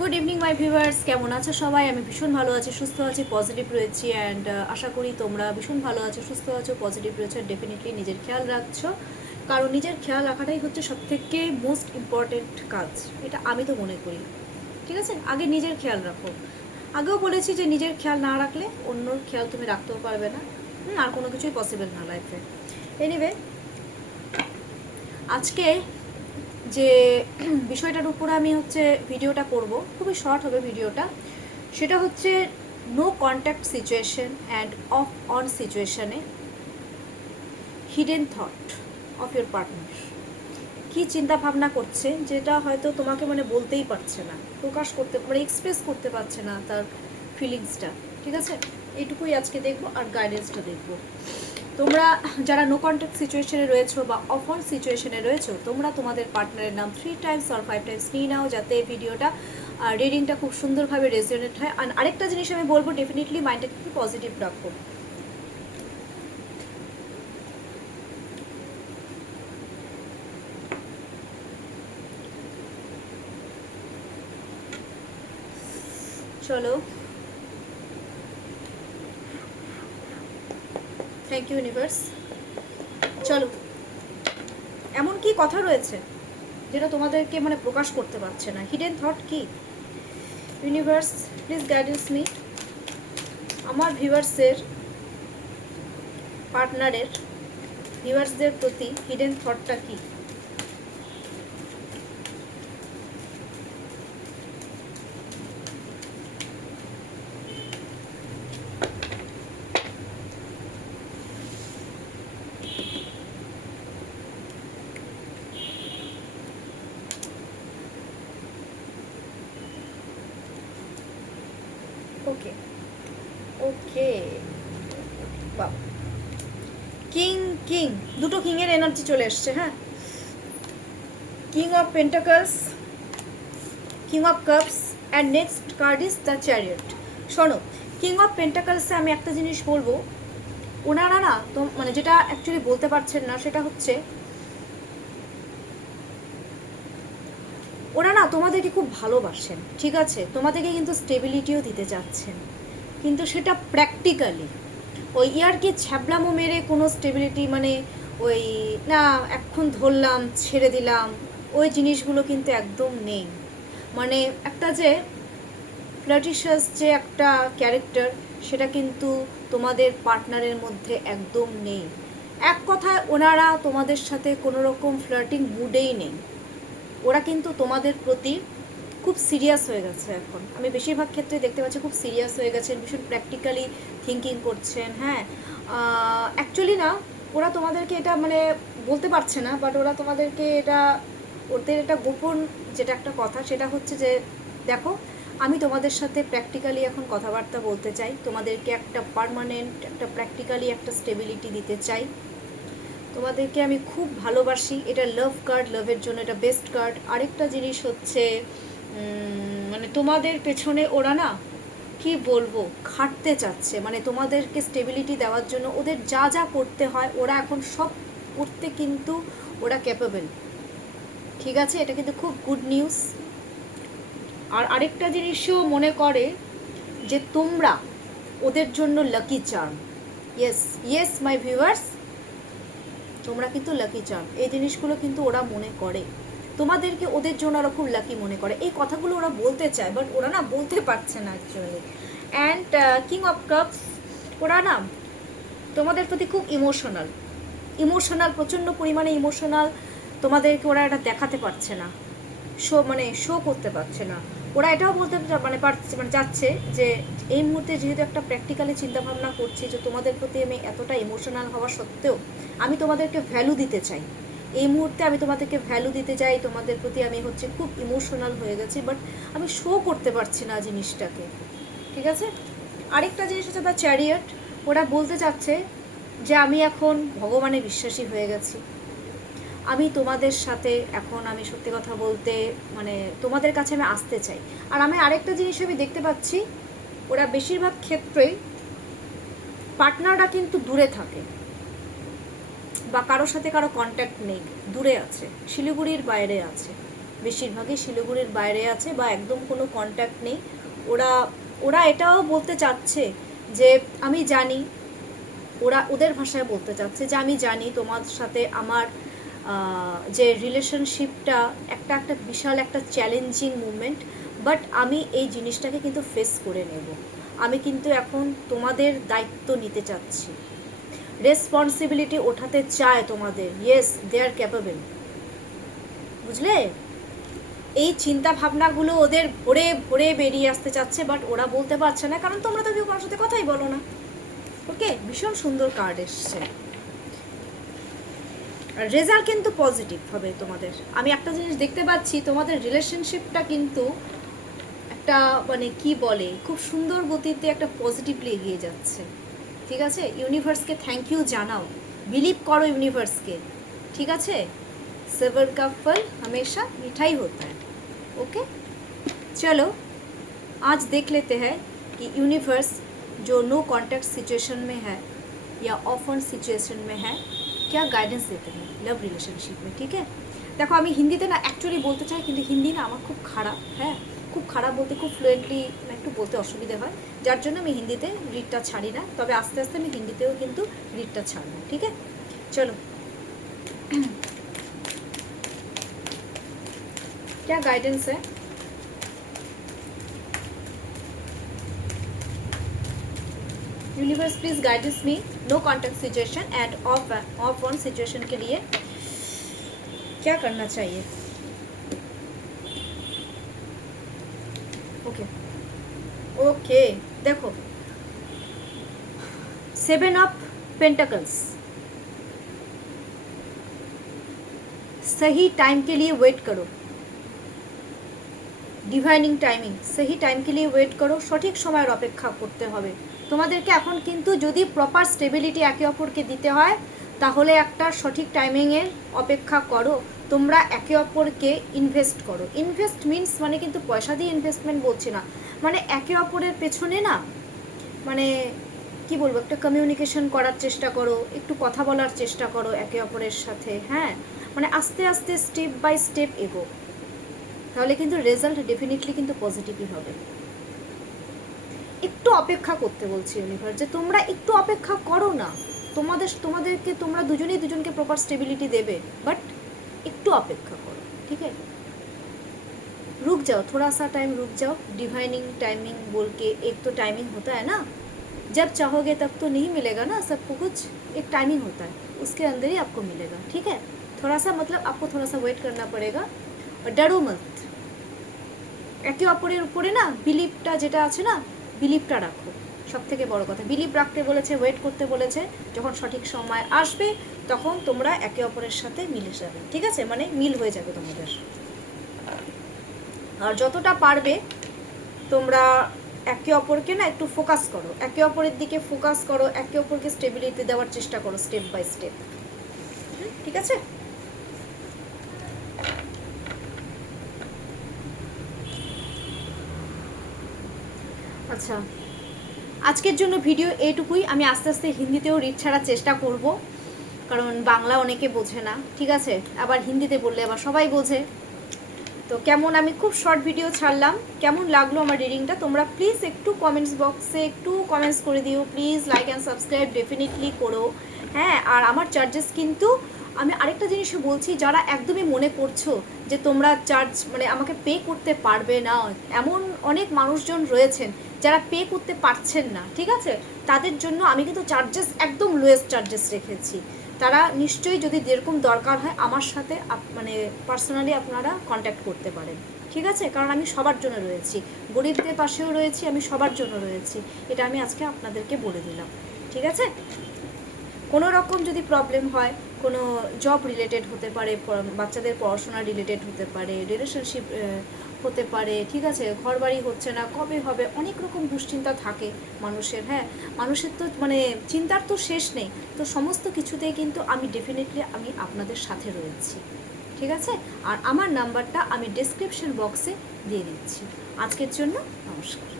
Good evening my viewers, কেমন আছো সবাই? আমি ভীষণ ভালো আছি, সুস্থ আছি, পজিটিভ রয়েছি অ্যান্ড আশা করি তোমরা ভীষণ ভালো আছো, সুস্থ আছো, পজিটিভ রয়েছো। ডেফিনেটলি নিজের খেয়াল রাখছো, কারণ নিজের খেয়াল রাখাটাই হচ্ছে সবথেকে মোস্ট ইম্পর্টেন্ট কাজ, এটা আমি তো মনে করি। ঠিক আছে, আগে নিজের খেয়াল রাখো। আগেও বলেছি যে নিজের খেয়াল না রাখলে অন্যর খেয়াল তুমি রাখতেও পারবে না, আর কোনো কিছুই পসিবল না লাইফে। এনিওয়ে, আজকে যে বিষয়টার উপর আমি ভিডিওটা করব, খুবই শর্ট হবে ভিডিওটা। সেটা হচ্ছে no contact situation and off on সিচুয়েশনে hidden thought of your partner. কী চিন্তা ভাবনা করছে যেটা হয়তো তোমাকে বলতেই পারছে না, প্রকাশ করতে এক্সপ্রেস করতে পারছে না তার ফিলিংসটা। ঠিক আছে, এইটুকুই আজকে দেখবো আর গাইডেন্সটা দেখবো। তোমরা যারা নো কন্ট্যাক্ট সিচুয়েশনে রয়েছো বা অফ অন সিচুয়েশনে রয়েছো, তোমরা তোমাদের পার্টনারের নাম 3 টাইমস অর 5 টাইমস নিয়ে নাও, যাতে ভিডিওটা রিডিংটা খুব সুন্দরভাবে রেজোনেট হয়। আর আরেকটা জিনিস আমি বলবো, ডেফিনেটলি মাইন্ডটাকে একটু পজিটিভ রাখো। চলো, থ্যাংক ইউ ইউনিভার্স। চলো, এমন কি কথা রয়েছে যেটা তোমাদেরকে প্রকাশ করতে পারছে না? হিডেন থট কি? Universe, please guidance me. আমার ভিউয়ার্সের পার্টনারের ভিউয়ার্সদের প্রতি হিডেন থটটা কি? ওকে ওকে, বাবা, কিং কিং, দুটো কিংয়ের এনার্জি চলে এসছে। হ্যাঁ, king of pentacles, king of cups and next card is the chariot. শোনো, কিং অফ পেন্টাকলসে আমি একটা জিনিস বলবো, ওনারা না তো যেটা অ্যাকচুয়ালি বলতে পারছেন না সেটা হচ্ছে ওরা না তোমাদেরকে খুব ভালোবাসেন, ঠিক আছে, তোমাদেরকে কিন্তু স্টেবিলিটিও দিতে চাচ্ছেন, কিন্তু সেটা প্র্যাকটিক্যালি ওই ইয়ারকে ছ্যাবলামো মেরে কোনো স্টেবিলিটি, ওই না এখন ধরলাম ছেড়ে দিলাম, ওই জিনিসগুলো কিন্তু একদম নেই। একটা যে ফ্লার্টিশাস যে একটা ক্যারেক্টার, সেটা কিন্তু তোমাদের পার্টনারের মধ্যে একদম নেই। এক কথায় ওনারা তোমাদের সাথে কোনো রকম ফ্লার্টিং মুডেই নেই। ওরা কিন্তু তোমাদের প্রতি খুব সিরিয়াস হয়ে গেছে এখন। আমি বেশিরভাগ ক্ষেত্রে দেখতে পাচ্ছি খুব সিরিয়াস হয়ে গেছেন, ভীষণ প্র্যাকটিক্যালি থিঙ্কিং করছেন। হ্যাঁ, অ্যাকচুয়ালি না, ওরা তোমাদেরকে এটা বলতে পারছে না, বাট ওরা তোমাদেরকে এটা, ওদের এটা গোপন যেটা একটা কথা, সেটা হচ্ছে যে দেখো, আমি তোমাদের সাথে প্র্যাকটিক্যালি এখন কথাবার্তা বলতে চাই, তোমাদেরকে একটা পার্মানেন্ট, একটা প্র্যাকটিক্যালি একটা স্টেবিলিটি দিতে চাই, তোমাদেরকে আমি খুব ভালোবাসি। এটা লাভ কার্ড, লাভের জন্য এটা বেস্ট কার্ড। আরেকটা জিনিস হচ্ছে তোমাদের পেছনে ওরা না কি বলবো খাটতে চাচ্ছে, তোমাদেরকে স্টেবিলিটি দেওয়ার জন্য ওদের যা যা করতে হয় ওরা এখন সব করতে কিন্তু ওরা ক্যাপেবল। ঠিক আছে, এটা কিন্তু খুব গুড নিউজ। আর আরেকটা জিনিসও মনে করে যে তোমরা ওদের জন্য lucky charm. Yes yes my viewers, তোমরা কিন্তু লাকি চার্ম, এই জিনিসগুলো কিন্তু ওরা মনে করে, তোমাদেরকে ওদের জন্য ওরা খুব লাকি মনে করে। এই কথাগুলো ওরা বলতে চায়, বাট ওরা না বলতে পারছে না actually. And king of cups, ওরা না তোমাদের প্রতি খুব ইমোশনাল, ইমোশনাল, প্রচণ্ড পরিমাণে ইমোশনাল। তোমাদেরকে ওরা এটা দেখাতে পারছে না, শো করতে পারছে না। ওরা এটাও বলতে পারছে, চাচ্ছে যে এই মুহূর্তে যেহেতু একটা প্র্যাকটিক্যালি চিন্তাভাবনা করছি যে তোমাদের প্রতি আমি এতটা ইমোশনাল হওয়া সত্ত্বেও আমি তোমাদেরকে ভ্যালু দিতে চাই, এই মুহূর্তে আমি তোমাদেরকে ভ্যালু দিতে চাই, তোমাদের প্রতি আমি খুব ইমোশনাল হয়ে গেছি, বাট আমি শো করতে পারছি না জিনিসটাকে। ঠিক আছে, আরেকটা জিনিস হচ্ছে দ্য চ্যারিয়ট। ওরা বলতে চাচ্ছে যে আমি এখন ভগবানে বিশ্বাসী হয়ে গেছি, আমি তোমাদের সাথে এখন, আমি সত্যি কথা বলতে তোমাদের কাছে আমি আসতে চাই। আর আমি আরেকটা জিনিস আমি দেখতে পাচ্ছি, ওরা বেশিরভাগ ক্ষেত্রেই পার্টনাররা কিন্তু দূরে থাকে বা কারোর সাথে কারো কন্ট্যাক্ট নেই, দূরে আছে, শিলিগুড়ির বাইরে আছে, বেশিরভাগই শিলিগুড়ির বাইরে আছে বা একদম কোনো কন্ট্যাক্ট নেই। ওরা ওরা এটাও বলতে চাচ্ছে যে আমি জানি, ওরা ওদের ভাষায় বলতে চাচ্ছে যে আমি জানি তোমার সাথে আমার যে রিলেশনশিপটা একটা বিশাল একটা চ্যালেঞ্জিং মুভমেন্ট, বাট আমি এই জিনিসটাকে কিন্তু ফেস করে নেব। আমি কিন্তু এখন তোমাদের দায়িত্ব নিতে চাচ্ছি, রেসপন্সিবিলিটি ওঠাতে চায় তোমাদের। Yes, they are capable. বুঝলে? এই চিন্তা ভাবনাগুলো ওদের ভরে ভরে বেরিয়ে আসতে চাচ্ছে, বাট ওরা বলতে পারছে না, কারণ তোমরা তো কেউ কারোর সাথে কথাই বলো না। ওকে, ভীষণ সুন্দর কার্ড এসছে। রেজাল্ট কিন্তু পজিটিভ হবে তোমাদের। আমি একটা জিনিস দেখতে পাচ্ছি, তোমাদের রিলেশনশিপটা কিন্তু একটা মানে কি বলে, খুব সুন্দর গতিতে একটা পজিটিভলি এগিয়ে যাচ্ছে। ঠিক আছে, ইউনিভার্সকে থ্যাংক ইউ জানাও, বিলিভ করো ইউনিভার্সকে। ঠিক আছে, सबर का फल हमेशा मीठा ही होता है। ओके, चलो आज देख लेते हैं कि यूनिवर्स जो नो कॉन्टैक्ट सिचुएशन में है या ऑफन सिचुएशन में है क्या गाइडेंस देते हैं लव रिलेशनशिप में। ठीक है, देखो আমি হিন্দিতে না অ্যাকচুয়ালি বলতে চাই, কিন্তু হিন্দি না আমার খুব খারাপ। হ্যাঁ, খুব খারাপ বলতে খুব ফ্লুয়েন্টলি একটু বলতে অসুবিধা হয়, যার জন্য আমি হিন্দিতে রিডটা ছাড়ি না। তবে আস্তে আস্তে আমি হিন্দিতেও কিন্তু রিডটা ছাড়বো। ঠিক আছে, চলো क्या गाइडेंस है। Universe please guidance me, no contact situation and off on situation के लिए क्या करना चाहिए। ओके ओके, देखो 7 ऑफ पेंटिकल्स, सही टाइम के लिए वेट करो, ডিভাইনিং টাইমিং, সহি টাইম কে লিয়ে ওয়েট করো, সঠিক সময়ের অপেক্ষা করতে হবে তোমাদেরকে এখন। কিন্তু যদি প্রপার স্টেবিলিটি একে অপরকে দিতে হয়, তাহলে একটা সঠিক টাইমিংয়ের অপেক্ষা করো। তোমরা একে অপরকে ইনভেস্ট করো। ইনভেস্ট মিনস মানে কিন্তু পয়সা দিয়ে ইনভেস্টমেন্ট বলছি না, মানে একে অপরের পেছনে না, মানে কি বলবো, একটা কমিউনিকেশন করার চেষ্টা করো, একটু কথা বলার চেষ্টা করো একে অপরের সাথে। হ্যাঁ, মানে আস্তে আস্তে স্টেপ বাই স্টেপ এগো, তাহলে কিন্তু রেজাল্ট ডেফিনেটলি কিন্তু পজিটিভই হবে। একটু অপেক্ষা করতে বলছি ইউনিভার্স, যে তোমরা একটু অপেক্ষা করো না। তোমাদেরকে তোমরা দুজনেই দুজনকে প্রপার স্টেবিলিটি দেবে, বাট একটু অপেক্ষা করো। ঠিক আছে, रुक जाओ, थोड़ा सा टाइम रुक जाओ। डिवाइनिंग टाइमिंग बोल के एक तो टाइमिंग होता है ना, जब चाहोगे तब तो नहीं मिलेगा ना सबको कुछ, एक टाइमिंग होता है, उसके अंदर ही आपको मिलेगा। ठीक है, थोड़ा सा मतलब आपको थोड़ा सा वेट करना पड़ेगा, और डरो मत। একে অপরের উপরে না বিলিভটা যেটা আছে না, বিলিভটা রাখো। সব থেকে বড় কথা, বিলিভ রাখতে বলেছে, ওয়েট করতে বলেছে। যখন সঠিক সময় আসবে তখন তোমরা একে অপরের সাথে মিলে যাবে। ঠিক আছে, মানে মিল হয়ে যাবে তোমাদের। আর যতটা পারবে তোমরা একে অপরকে না একটু ফোকাস করো, একে অপরের দিকে ফোকাস করো, একে অপরকে স্টেবিলিটি দেওয়ার চেষ্টা করো স্টেপ বাই স্টেপ। ঠিক আছে, আচ্ছা আজকের জন্য ভিডিও এইটুকুই। আমি আস্তে আস্তে হিন্দিতেও রিড ছাড়ার চেষ্টা করব, কারণ বাংলা অনেকে বোঝে না। ঠিক আছে, আবার হিন্দিতে বললে আবার সবাই বোঝে। তো কেমন, আমি খুব শর্ট ভিডিও ছাড়লাম, কেমন লাগলো আমার রিডিংটা তোমরা প্লিজ একটু কমেন্টস বক্সে একটু কমেন্টস করে দিও please. Like and subscribe definitely করো। হ্যাঁ, আর আমার চার্জেস কিন্তু, আমি আরেকটা জিনিসও বলছি, যারা একদমই মনে করছো যে তোমরা চার্জ মানে আমাকে পে করতে পারবে না, এমন অনেক মানুষজন রয়েছেন যারা পে করতে পারছেন না। ঠিক আছে, তাদের জন্য আমি কিন্তু চার্জেস একদম লোয়েস্ট চার্জেস রেখেছি। তারা নিশ্চয়ই যদি যেরকম দরকার হয় আমার সাথে মানে পার্সোনালি আপনারা কন্ট্যাক্ট করতে পারেন। ঠিক আছে, কারণ আমি সবার জন্য রয়েছি, গরিবদের পাশেও রয়েছি, আমি সবার জন্য রয়েছি। এটা আমি আজকে আপনাদেরকে বলে দিলাম। ঠিক আছে, কোনো রকম যদি প্রবলেম হয়, কোনো জব রিলেটেড হতে পারে, বাচ্চাদের পড়াশোনা রিলেটেড হতে পারে, রিলেশনশিপ হতে পারে। ঠিক আছে, ঘর বাড়ি হচ্ছে না, কবে হবে, অনেক রকম দুশ্চিন্তা থাকে মানুষের। হ্যাঁ, মানুষের তো মানে চিন্তার তো শেষ নেই। তো সমস্ত কিছুতেই কিন্তু আমি ডেফিনেটলি আমি আপনাদের সাথে রয়েছি। ঠিক আছে, আর আমার নাম্বারটা আমি ডেসক্রিপশন বক্সে দিয়ে দিচ্ছি। আজকের জন্য নমস্কার।